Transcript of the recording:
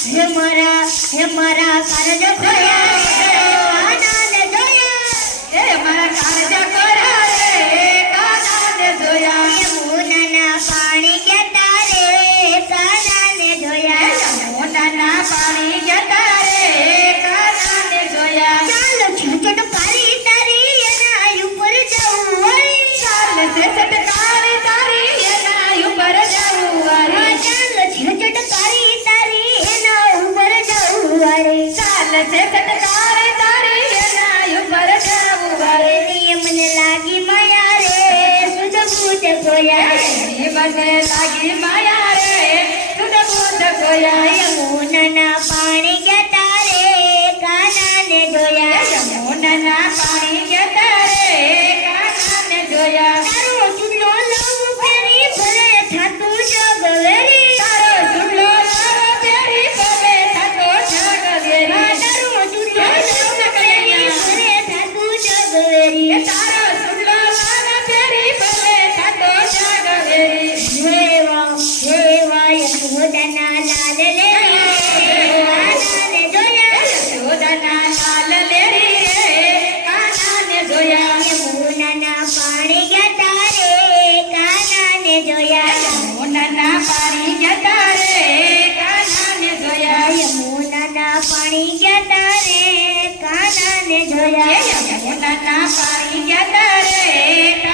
હે મારા કારજ ખોયા કાનાને જોયા હે મારા કારજ ખોયા રે કાનાને જોયા યમુનાના પાણી જતા રે કાનાને જોયા યમુનાના પાણી જતા રે કાનાને જોયા ચાલો છટટ પારી તારી એના ઉપર જવું હોય ચાલ છટટ કારી તારી એના ઉપર જવું વારે ચાલો છટટ પારી તારી એના ઉપર જવું વારે ચાલ છટટ કારી તારી એના ઉપર જવું વારે મને લાગી માયા રે સુધ બુધ ખોયા મને લાગી માયા રે સુધ બુધ ખોયા યમુનાના પાણી જતા રે કાનાને જોયા યમુનાના પાણી જતા રે કાનાને જોયા તારો ચૂલો લવ ફેરી ભલે થાતું જગવેરી તારો ચૂલો લાવો ફેરી ભલે થતો જગવેરી તારો ચૂલો લવ ફેરી ભલે થાતું જગવેરી તારો ચૂલો લાવો ફેરી ભલે થતો જગવેરી જેવા યમુનાના લાલ લે કાનાને જોયા યશોદાના લાલ લેરી રે કાનાને જોયા યમુનાના પાણી જતા રે કાનાને જોયા યમુનાના પાણી જતા રે કાનાને જોયા યમુનાના પાણી જતા રે કાનાને જોયા યમુનાના પાણી જતા રે